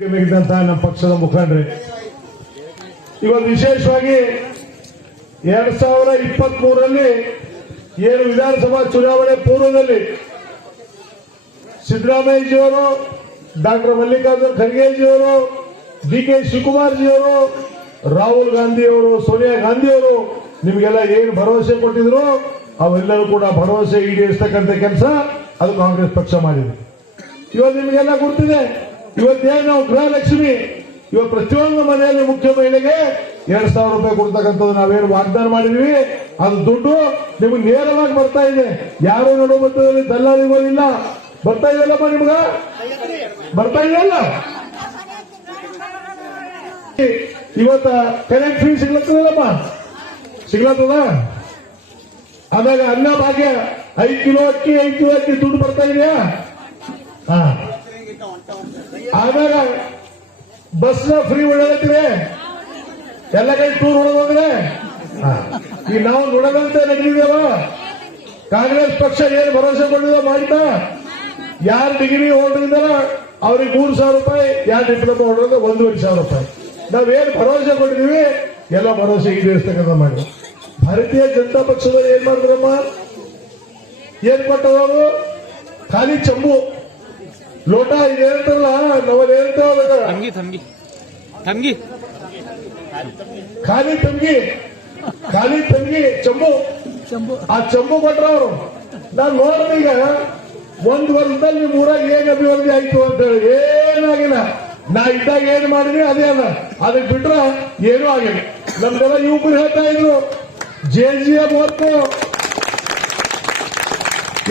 ಮಿಗಿದಂತ ನಮ್ಮ ಪಕ್ಷದ ಮುಖಂಡ್ರೆ. ಇವತ್ತು ವಿಶೇಷವಾಗಿ ಎರಡ್ ಸಾವಿರ ಇಪ್ಪತ್ತ್ ಮೂರರಲ್ಲಿ ಏನು ವಿಧಾನಸಭಾ ಚುನಾವಣೆ ಪೂರ್ವದಲ್ಲಿ ಸಿದ್ದರಾಮಯ್ಯಜಿಯವರು, ಡಾಕ್ಟರ್ ಮಲ್ಲಿಕಾರ್ಜುನ್ ಖರ್ಗೆಜಿಯವರು ಡಿ ಕೆ ಶಿವಕುಮಾರ್ ಜಿಯವರು ರಾಹುಲ್ ಗಾಂಧಿಯವರು, ಸೋನಿಯಾ ಗಾಂಧಿಯವರು ನಿಮಗೆಲ್ಲ ಏನು ಭರವಸೆ ಕೊಟ್ಟಿದ್ರು, ಅವೆಲ್ಲರೂ ಕೂಡ ಭರವಸೆ ಈಡೇರಿಸ್ತಕ್ಕಂಥ ಕೆಲಸ ಅದು ಕಾಂಗ್ರೆಸ್ ಪಕ್ಷ ಮಾಡಿದೆ. ಇವತ್ತು ನಿಮಗೆಲ್ಲ ಗೊತ್ತಿದೆ ಇವತ್ತೇನು ನಾವು ಗೃಹಲಕ್ಷ್ಮಿ. ಇವತ್ತು ಪ್ರತಿಯೊಂದು ಮನೆಯಲ್ಲಿ ಮುಖ್ಯ ಮಹಿಳೆಗೆ ಎರಡ್ ಸಾವಿರ ರೂಪಾಯಿ ಕೊಡ್ತಕ್ಕಂಥದ್ದು ನಾವೇನು ವಾಗ್ದಾನ ಮಾಡಿದ್ವಿ ಅದು ದುಡ್ಡು ನಿಮ್ಗೆ ನೇರವಾಗಿ ಬರ್ತಾ ಇದೆ. ಯಾರು ನೋಡೋ ಮಧ್ಯದಲ್ಲಿ ದಲ್ಲಾಳಿಗಳಿಲ್ಲ ಬರ್ತಾ ಇದೆಯಲ್ಲಪ್ಪ ನಿಮ್ಗ? ಬರ್ತಾ ಇದೆಯಲ್ಲ? ಇವತ್ತ ಕರೆಂಟ್ ಫೀ ಸಿಗ್ಲತ್ತದಲ್ಲಪ್ಪ ಸಿಗ್ಲತ್ತದ? ಆದಾಗ ಅನ್ನ ಭಾಗ್ಯ ಐದು ಕಿಲೋ ಅಕ್ಕಿ, ಐದು ಕಿಲೋ ಅಕ್ಕಿ ದುಡ್ಡು ಬರ್ತಾ ಇದೆಯಾ? ಹಾ. ಆದಾಗ ಬಸ್ ಫ್ರೀ ಒಳ್ಳೆದೈತಿದೆ ಎಲ್ಲ ಕೈ ಟೂರ್ ಉಳಿದ್ರೆ ಈಗ ನಾವು ನೋಡದಂತೆ ನಡೆದಿದ್ದೇವ ಕಾಂಗ್ರೆಸ್ ಪಕ್ಷ ಏನು ಭರವಸೆ ಕೊಡಿದ ಮಾಡ್ತಾ ಯಾರು ಡಿಗ್ರಿ ಹೊರಡಿದಾರ ಅವ್ರಿಗೆ ಮೂರು ಸಾವಿರ ರೂಪಾಯಿ, ಯಾರು ಡಿಪ್ಲೊಮಾ ಹೊರಡಿದ್ರೆ ಒಂದೂವರೆ ಸಾವಿರ ರೂಪಾಯಿ. ನಾವೇನು ಭರವಸೆ ಕೊಟ್ಟಿದೀವಿ? ಎಲ್ಲ ಭರವಸೆ ಈಡೇರಿಸ್ತಕ್ಕಂಥ ಮಾಡಿ ಭಾರತೀಯ ಜನತಾ ಪಕ್ಷದವ್ರು ಏನ್ ಮಾಡಿದ್ರಮ್ಮ? ಏನ್ ಕೊಟ್ಟವರು ಖಾಲಿ ಚಂಬು. ಲೋಟ ಇದು ಹೇಳ್ತಾರಲ್ಲ ನಾವಲ್ಲಿ ಹೇಳ್ತೇವಲ್ಲ ತಂಗಿ ತಂಗಿ. ತಂಗಿ. ಖಾಲಿ ತಂಗಿ. ಖಾಲಿ ತಂಗಿ ಚಂಬು. ಆ ಚಂಬು ಕೊಟ್ರ ಅವರು ನಾನ್ ನೋಡಿದ ಈಗ. ಒಂದ್ ವರ್ಷದಲ್ಲಿ ನಿಮ್ ಊರಾಗ ಏನ್ ಅಭಿವೃದ್ಧಿ ಆಯ್ತು ಅಂತ ಹೇಳಿ. ಏನಾಗಿಲ್ಲ ನಾ ಇದ್ದಾಗ ಏನ್ ಮಾಡಿದ್ವಿ ಅದೇ ಅಲ್ಲ. ಅದಕ್ಕೆ ಬಿಟ್ರ ಏನೂ ಆಗಿಲ್ಲ. ನಮ್ದೆಲ್ಲ ಯುವಕರು ಹೇಳ್ತಾ ಇದ್ರು ಜೆ ಜಿ ಎಂ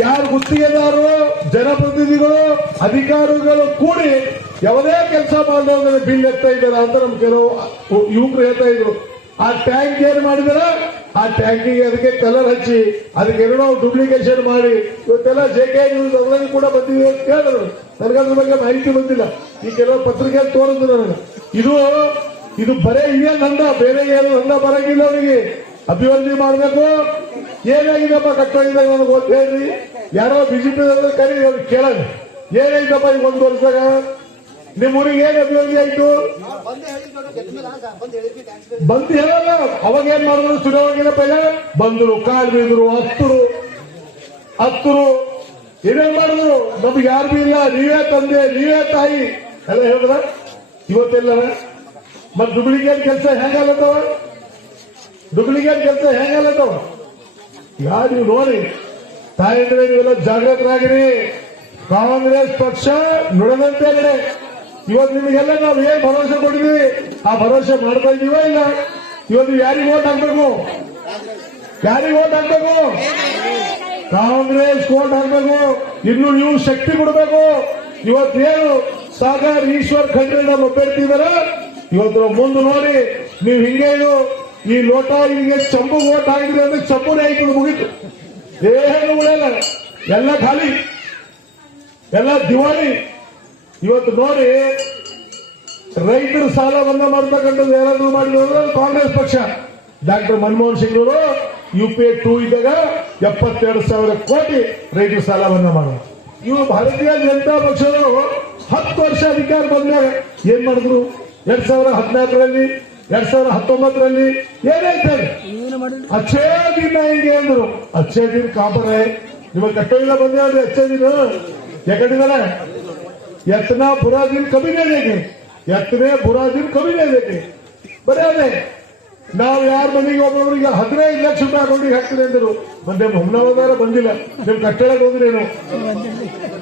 ಯಾರು ಗುತ್ತಿಗೆದಾರರು, ಜನಪ್ರತಿನಿಧಿಗಳು, ಅಧಿಕಾರಿಗಳು ಕೂಡಿ ಯಾವುದೇ ಕೆಲಸ ಮಾಡಿದ್ರೆ ಬಿಲ್ ಎತ್ತಾ ಇದ್ದಾರೆ ಅಂತ ನಮ್ ಕೆಲವು ಯುವಕರು ಹೇಳ್ತಾ ಇದ್ರು. ಆ ಟ್ಯಾಂಕ್ ಏನ್ ಮಾಡಿದಾರ? ಆ ಟ್ಯಾಂಕಿಗೆ ಅದಕ್ಕೆ ಕಲರ್ ಹಚ್ಚಿ, ಅದಕ್ಕೆ ಏನೋ ಡೂಪ್ಲಿಕೇಶನ್ ಮಾಡಿ, ಇವತ್ತೆಲ್ಲ ಜೆ ಕೆ ನ್ಯೂಸ್ ಅವರಲ್ಲಿ ಕೂಡ ಬಂದಿದೆ ಅಂತ ಕೇಳಿದ್ರು. ನನಗದ್ರ ಬಗ್ಗೆ ಮಾಹಿತಿ ಬಂದಿಲ್ಲ. ಈ ಕೆಲವು ಪತ್ರಿಕೆ ತೋರಿದ್ರು ನನಗೆ. ಇದು ಇದು ಬರೇ ಇದೇ ನಂದ ಬೇರೆ ಏನು ನಂದ ಬರಂಗಿಲ್ಲ ಅವರಿಗೆ. ಅಭಿವೃದ್ಧಿ ಮಾಡಬೇಕು. ಏನಾಗಿದಪ್ಪ ಕಟ್ಟೋಗಿದ್ದಾಗ ನನಗೆ ಗೊತ್ತ ಹೇಳ್ರಿ? ಯಾರೋ ಬಿಜೆಪಿ ಕರಿ ಕೇಳೋಣ. ಏನಾಯ್ತಪ್ಪ ಈಗ ಒಂದು ವರ್ಷದಾಗ ನಿಮ್ಮ ಊರಿಗೆ ಏನ್ ಅಭಿವೃದ್ಧಿ ಆಯ್ತು? ಬಂದು ಹೇಳಲ್ಲ. ಅವಾಗ ಏನ್ ಮಾಡಿದ್ರು? ಚುನಾವಣೆ ಪೈಲ ಬಂದ್ರು, ಕಾಲ್ ಬೀದ್ರು ಹತ್ತರು. ಹತ್ತರು. ಏನೇನ್ ಮಾಡಿದ್ರು? ನಮ್ಗೆ ಯಾರು ಬಿ ಇಲ್ಲ. ನೀವೇ ತಂದೆ, ನೀವೇ ತಾಯಿ. ಎಲ್ಲ ಹೇಳಿದ್ರ? ಇವತ್ತೆಲ್ಲ? ಮತ್ ಡುಪ್ಲಿಕೇಟ್ ಕೆಲಸ ಹೆಂಗಾಲತ್ತವ ಡುಪ್ಲಿಕೇಟ್ ಕೆಲಸ ಹೆಂಗಾಲತ್ತವ ಯಾರು ನೀವು ನೋಡಿ ತಾಯಂದ್ರೆ ನೀವೆಲ್ಲ ಜಾಗೃತರಾಗಿರಿ ಕಾಂಗ್ರೆಸ್ ಪಕ್ಷ ನುಡಿದಂತೆ ಇದೆ. ಇವತ್ತು ನಿಮಗೆಲ್ಲ ನಾವು ಏನ್ ಭರವಸೆ ಕೊಟ್ಟಿದ್ವಿ ಆ ಭರವಸೆ ಮಾಡ್ತಾ ಇದೀವ ಇಲ್ಲ? ಇವತ್ತು ಯಾರಿಗೆ ಓಟ್ ಹಾಕ್ಬೇಕು? ಯಾರಿಗೆ ಓಟ್ ಹಾಕ್ಬೇಕು? ಕಾಂಗ್ರೆಸ್ ಓಟ್ ಹಾಕ್ಬೇಕು. ಇನ್ನು ನೀವು ಶಕ್ತಿ ಕೊಡಬೇಕು. ಇವತ್ತೇನು ಸಾಗರ್, ಈಶ್ವರ್ ಖಂಡ್ರೆ ನಮ್ಮ ಅಭ್ಯರ್ಥಿ ಇದಾರೆ ಇವತ್ತು ಮುಂದೆ ನೋಡಿ, ನೀವು ಹಿಂಗೆ ಇದು ಈ ಲೋಟ ಈಗ ಚಂಬು ಓಟ್ ಹಾಕಿದ್ರೆ ಅಂದ್ರೆ ಚಂಬುನೇ ಆಯ್ತು ಮುಗೀತು. ಏನು ಉಳಿಯಲ್ಲ. ಎಲ್ಲ ಖಾಲಿ. ಎಲ್ಲ ದಿವಾಳಿ. ಇವತ್ತು ನೋಡಿ, ರೈತರು ಸಾಲ ಮನ್ನಾ ಮಾಡ್ತಕ್ಕಂಥದ್ದು ಯಾರಾದ್ರೂ ಮಾಡಿದ್ರು ಕಾಂಗ್ರೆಸ್ ಪಕ್ಷ. ಡಾಕ್ಟರ್ ಮನಮೋಹನ್ ಸಿಂಗ್ ಅವರು ಯು ಪಿ ಎ ಟೂ ಇದ್ದಾಗ ಎಪ್ಪತ್ತೆರಡು ಸಾವಿರ ಕೋಟಿ ರೈತರ ಸಾಲ ಮನ್ನಾ ಮಾಡೋದು ಇವು ಭಾರತೀಯ ಜನತಾ ಪಕ್ಷದವರು ಹತ್ತು ವರ್ಷ ಅಧಿಕಾರ ಬಂದಾಗ ಏನ್ ಮಾಡಿದ್ರು? ಎರಡ್ ಸಾವಿರ ಹದಿನಾಲ್ಕರಲ್ಲಿ ಎರಡ್ ಸಾವಿರದ ಹತ್ತೊಂಬತ್ತರಲ್ಲಿ ಏನೈತೆ ಅಚ್ಚೇ ದಿನ ಹಿಂಗೆ ಅಂದ್ರು. ಅಚ್ಚೇ ದಿನ ಕಾಪರೆ ಇವಾಗ ಕಟ್ಟೆಯಿಂದ ಬಂದೆ ಅಂದ್ರೆ ಅಚ್ಚೇ ದಿನ. ಯಾಕಂದ್ರೆ ಎತ್ತನ ಬುರಾ ದಿನ ಕಮ್ಮಿನೇ ಇದೆ ಎತ್ತನೆ ಬುರಾ ದಿನ ಕಮ್ಮಿನೇ ಇದೆ ಬರೇ ಅದೇ. ನಾವು ಯಾರ ಮನೆಗೆ ಒಬ್ಬೊಬ್ಬರಿಗೆ ಹದಿನೈದು ಲಕ್ಷ ರೂಪಾಯಿ ಹಾಕೊಂಡು ಹಾಕ್ತೀನಿ ಅಂದರು. ಮತ್ತೆ ಮೊಮ್ಮನವಾದಾರ ಬಂದಿಲ್ಲ. ನಿಮ್ ಕಟ್ಟಡಕ್ಕೆ ಹೋದ್ರೇನು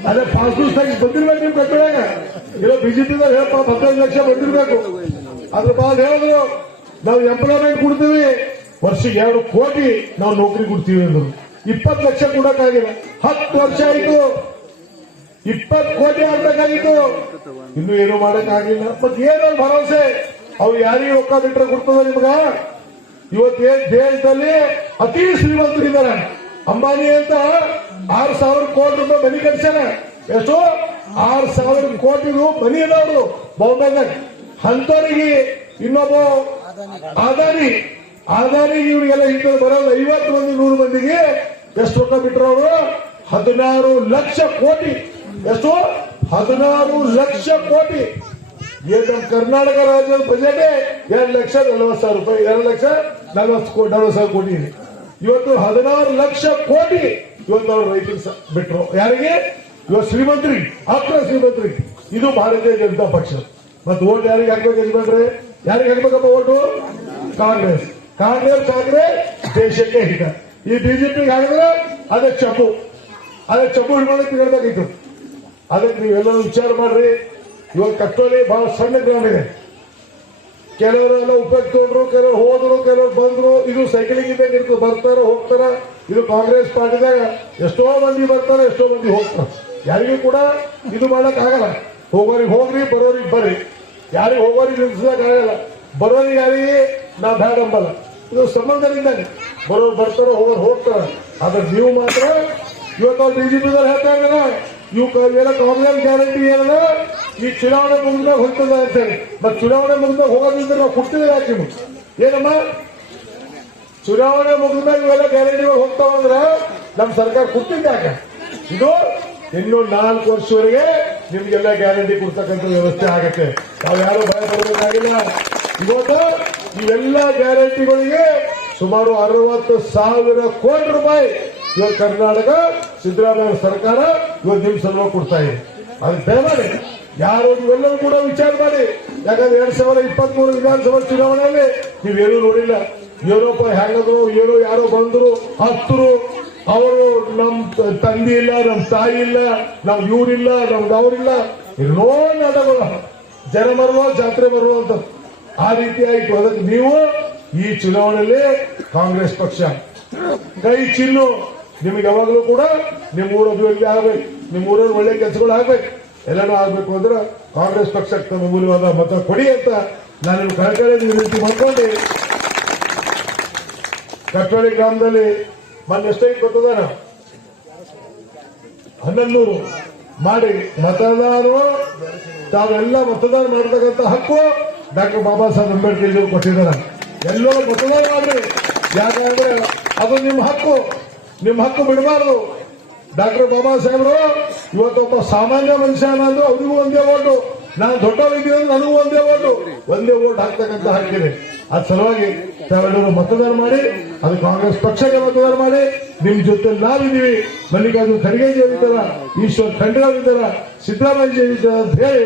ಅದೇ ಪಾಸ್ ಪುಸ್ತಕ ಬಂದಿರ್ಬೇಕು ನಿಮ್ ಕಟ್ಟಡ ಇಲ್ಲ ಬಿಜೆಪಿ ಪಾಪ ಹದಿನೈದು ಲಕ್ಷ ಬಂದಿರ್ಬೇಕು. ಅದ್ರ ಬಾದ್ ಹೇಳಿದ್ರು, ನಾವು ಎಂಪ್ಲಾಯ್ಮೆಂಟ್ ಕೊಡ್ತೀವಿ, ವರ್ಷಕ್ಕೆ ಎರಡು ಕೋಟಿ ನಾವು ನೌಕರಿ ಕೊಡ್ತೀವಿ ಅಂದ್ರು. ಇಪ್ಪತ್ತು ಲಕ್ಷ ಕೊಡಕ್ಕಾಗಿಲ್ಲ. ಹತ್ತು ವರ್ಷ ಆಯ್ತು. ಇಪ್ಪತ್ತು ಕೋಟಿ ಆಗ್ಬೇಕಾಗಿತ್ತು. ಇನ್ನು ಏನು ಮಾಡಕ್ಕಾಗಿಲ್ಲ. ಮತ್ ಏನೋ ಭರವಸೆ. ಅವು ಯಾರಿಗೆ ಒಕ್ಕ ಬಿಟ್ರೆ ಕೊಡ್ತದ ನಿಮ್ಗ? ಇವತ್ತೇ ದೇಶದಲ್ಲಿ ಅತಿ ಶ್ರೀಮಂತರಿದ್ದಾರೆ ಅಂಬಾನಿ ಅಂತ ಆರು ಸಾವಿರ ಕೋಟಿ ರೂಪಾಯಿ ಮನಿ ಕಟ್ಸ್ಯಾರ. ಎಷ್ಟು? ಆರು ಸಾವಿರ ಕೋಟಿ ಮನಿ ಅದಾವ್ರು. ಬಾಂಬೆದಾಗ ಅಂತವರಿಗೆ ಇನ್ನೊಬ್ಬ ಆದಾನಿ ಆದಾನಿ ಇವರಿಗೆಲ್ಲ ಹಿಂದೆ ಬರೋದು ಐವತ್ತು ಮಂದಿ, ನೂರು ಮಂದಿಗೆ ಎಷ್ಟು ರೊಕ್ಕ ಬಿಟ್ಟರು ಅವರು? ಹದಿನಾರು ಲಕ್ಷ ಕೋಟಿ. ಎಷ್ಟು? ಹದಿನಾರು ಲಕ್ಷ ಕೋಟಿ. ನಮ್ಮ ಕರ್ನಾಟಕ ರಾಜ್ಯದ ಬಜೆಟ್ ಎರಡು ಲಕ್ಷ ನಲವತ್ತು ಸಾವಿರ ರೂಪಾಯಿ, ಎರಡು ಲಕ್ಷ ನಲವತ್ತು ಕೋಟಿ ನಲವತ್ತು ಸಾವಿರ ಕೋಟಿ ಇದೆ. ಇವತ್ತು ಹದಿನಾರು ಲಕ್ಷ ಕೋಟಿ ಇವತ್ತು ಅವ್ರು ರೈತರು ಬಿಟ್ಟರು ಯಾರಿಗೆ? ಇವತ್ತು ಶ್ರೀಮಂತರಿಗೆ ಅಕ್ರ ಶ್ರೀಮಂತರಿಗೆ. ಇದು ಭಾರತೀಯ ಜನತಾ ಪಕ್ಷ ಮತ್ತೆ ಓಟ್ ಯಾರಿಗೆ ಹಾಕ್ಬೇಕು ಯಜಮಾನ್ರೆ? ಯಾರಿಗೆ ಹಾಕ್ಬೇಕಪ್ಪ ಓಟು? ಕಾಂಗ್ರೆಸ್. ಕಾಂಗ್ರೆಸ್ ಹಾಕಿದ್ರೆ ದೇಶಕ್ಕೆ ಹಿತ. ಈ ಬಿಜೆಪಿಗೆ ಹಾಕಿದ್ರೆ ಅದಕ್ಕೆ ಚಪ್ಪು. ಅದಕ್ಕೆ ಚಪ್ಪು ಹಿಡ್ಕೊಳಕ್ಕೆ ಹೇಳ್ಬೇಕಿತ್ತು ಅದಕ್ಕೆ ನೀವೆಲ್ಲ ವಿಚಾರ ಮಾಡ್ರಿ. ಇವಾಗ ಕಟ್ಟೋಲಿ ಬಹಳ ಸಣ್ಣ ಗ್ರಾಮ ಇದೆ. ಕೆಲವರೆಲ್ಲ ಉಪಯೋಗ ತಗೊಂಡ್ರು ಕೆಲವರು ಹೋದ್ರು, ಕೆಲವರು ಬಂದ್ರು. ಇದು ಸೈಕ್ಲಿಂಗ್ ಇದೆ ಇರ್ತದೆ ಬರ್ತಾರ, ಹೋಗ್ತಾರ. ಇದು ಕಾಂಗ್ರೆಸ್ ಪಾರ್ಟಿದಾಗ ಎಷ್ಟೋ ಮಂದಿ ಬರ್ತಾರೆ, ಎಷ್ಟೋ ಮಂದಿ ಹೋಗ್ತಾರೆ. ಯಾರಿಗೂ ಕೂಡ ಇದು ಮಾಡಕ್ ಆಗಲ್ಲ ಹೋಗೋರಿಗೆ ಹೋಗ್ರಿ, ಬರೋರಿಗೆ ಬರ್ರಿ. ಯಾರಿಗೆ ಹೋಗೋರಿಗೆ ನಿಲ್ಸಕ್ ಆಗಲ್ಲ. ಬರೋರಿಗೆ ಯಾರಿಗೆ? ನಾ ಬ್ಯಾಡ ಅಂಬಲ್ಲ. ಇದು ಸಂಬಂಧದಿಂದಾನೆ. ಬರೋರು ಬರ್ತಾರ ಹೋಗೋರು ಹೋಗ್ತಾರ. ಆದ್ರೆ ನೀವು ಮಾತ್ರ ಇವತ್ತು ಬಿಜೆಪಿದವ್ರು ಹೇಳ್ತಾ ಇದ್ದಾರೆ ಇವು ಎಲ್ಲ ಕಾಂಗ್ರೆಸ್ ಗ್ಯಾರಂಟಿ ಏನಲ್ಲ, ಈ ಚುನಾವಣೆ ಮುಗಿದಾಗ ಹೋಗ್ತದೆ ಅಂತ ಮತ್ತೆ ಚುನಾವಣೆ ಮುಗಿದಾಗ ಹೋಗೋದ್ರಿಂದ ನಾವು ಕೊಡ್ತೀವಿ ಯಾಕೆ ಏನಮ್ಮ? ಚುನಾವಣೆ ಮುಗಿದಾಗ ಇವೆಲ್ಲ ಗ್ಯಾರಂಟಿಗಳು ಹೋಗ್ತಾವಂದ್ರೆ ನಮ್ಮ ಸರ್ಕಾರ ಕೊಟ್ಟಿದ್ದ ಯಾಕೆ? ಇದು ಇನ್ನು ನಾಲ್ಕು ವರ್ಷವರೆಗೆ ನಿಮ್ಗೆಲ್ಲ ಗ್ಯಾರಂಟಿ ಕೊಡ್ತಕ್ಕಂಥ ವ್ಯವಸ್ಥೆ ಆಗುತ್ತೆ. ನಾವು ಯಾರು ಭಯ ಪಡಬೇಕಾಗಿಲ್ಲ ಇವತ್ತು ಇವೆಲ್ಲ ಗ್ಯಾರಂಟಿಗಳಿಗೆ ಸುಮಾರು ಅರವತ್ತು ಸಾವಿರ ಕೋಟಿ ರೂಪಾಯಿ ಇವತ್ತು ಕರ್ನಾಟಕ ಸಿದ್ದರಾಮಯ್ಯ ಸರ್ಕಾರ ಇವತ್ತು ನಿಮ್ ಸಲುವಾಗಿ ಕೊಡ್ತಾ ಇದೆ. ಅದಕ್ಕೆ ದಯಮಾಡಿ ಯಾರು ಎಲ್ಲರೂ ಕೂಡ ವಿಚಾರ ಮಾಡಿ. ಯಾಕಂದ್ರೆ ಎರಡ್ ಸಾವಿರದ ಇಪ್ಪತ್ತ್ ಮೂರು ವಿಧಾನಸಭಾ ಚುನಾವಣೆಯಲ್ಲಿ ನೀವೇನು ನೋಡಿಲ್ಲ. ಏನೋಪ್ಪ ಹೆಂಗದ್ರು, ಏನೋ ಯಾರೋ ಬಂದ್ರು ಹತ್ತರು ಅವರು ನಮ್ ತಂದೆ ಇಲ್ಲ, ನಮ್ ತಾಯಿ ಇಲ್ಲ, ನಮ್ ಇವ್ರಿಲ್ಲ ನಮ್ದು ಅವ್ರಿಲ್ಲ. ಏನೋ ನಾಟಕಗಳು ಜನ ಬರುವ, ಜಾತ್ರೆ ಬರುವ ಅಂತ. ಆ ರೀತಿ ಆಯ್ತು. ಅದಕ್ಕೆ ನೀವು ಈ ಚುನಾವಣೆಯಲ್ಲಿ ಕಾಂಗ್ರೆಸ್ ಪಕ್ಷ. ಕೈ ಚಿನ್ನು. ನಿಮ್ಗೆ ಯಾವಾಗಲೂ ಕೂಡ ನಿಮ್ಮ ಊರ ಅಭಿವೃದ್ಧಿ ಆಗ್ಬೇಕು. ನಿಮ್ಮ ಊರಲ್ಲಿ ಒಳ್ಳೆ ಕೆಲಸಗಳು ಆಗ್ಬೇಕು. ಎಲ್ಲನೂ ಆಗ್ಬೇಕು ಅಂದ್ರೆ ಕಾಂಗ್ರೆಸ್ ಪಕ್ಷಕ್ಕೆ ತಮ್ಮ ಮೂಲವಾದ ಮತ ಕೊಡಿ ಅಂತ ನಾನು ಕಳಕಳಿ ವಿನಂತಿ ಮಾಡ್ಕೊಂಡು ಕಟ್ಟೋಳಿ ಗ್ರಾಮದಲ್ಲಿ ಮೊನ್ನೆ ಎಷ್ಟೈತೆ ಗೊತ್ತದಾನ ಹನ್ನೊಂದು ಮಾಡಿ ಮತದಾನ ತಾವೆಲ್ಲ ಮತದಾನ ಮಾಡತಕ್ಕಂತ ಹಕ್ಕು ಡಾಕ್ಟರ್ ಬಾಬಾ ಸಾಹೇಬ್ ಅಂಬೇಡ್ಕರ್ ಇವರು ಕೊಟ್ಟಿದ್ದಾರೆ. ಎಲ್ಲೋ ಮತದಾನ ಮಾಡ್ರಿ ಯಾಕಂದ್ರೆ ಅದು ನಿಮ್ಮ ಹಕ್ಕು. ನಿಮ್ಮ ಹಕ್ಕು ಬಿಡಬಾರ್ದು. ಡಾಕ್ಟರ್ ಬಾಬಾ ಸಾಹೇಬರು ಇವತ್ತೊಬ್ಬ ಸಾಮಾನ್ಯ ಮನುಷ್ಯ ಅನ್ನೋದು ಅವ್ರಿಗೂ ಒಂದೇ ಓಟು. ನಾನು ಅಂದ್ರೆ ನನಗೂ ಒಂದೇ ಓಟು. ಒಂದೇ ಓಟ್ ಹಾಕ್ತಕ್ಕಂತ ಹಕ್ಕಿದೆ. ಅದ್ ಸಲುವಾಗಿ ತಾವೆಲ್ಲರೂ ಮತದಾನ ಮಾಡಿ, ಅದು ಕಾಂಗ್ರೆಸ್ ಪಕ್ಷಕ್ಕೆ ಮತದಾನ ಮಾಡಿ, ನಿಮ್ ಜೊತೆ ನಾವಿದ್ದೀವಿ. ಮಲ್ಲಿಕಾರ್ಜುನ್ ಖರ್ಗೆ ಜೇವಿದ್ದಾರ ಈಶ್ವರ್ ಖಂಡ್ರೆ ಇದ್ದಾರ ಸಿದ್ದರಾಮಯ್ಯ ಜೇವಿದ್ದಾರ ಅಂತ ಹೇಳಿ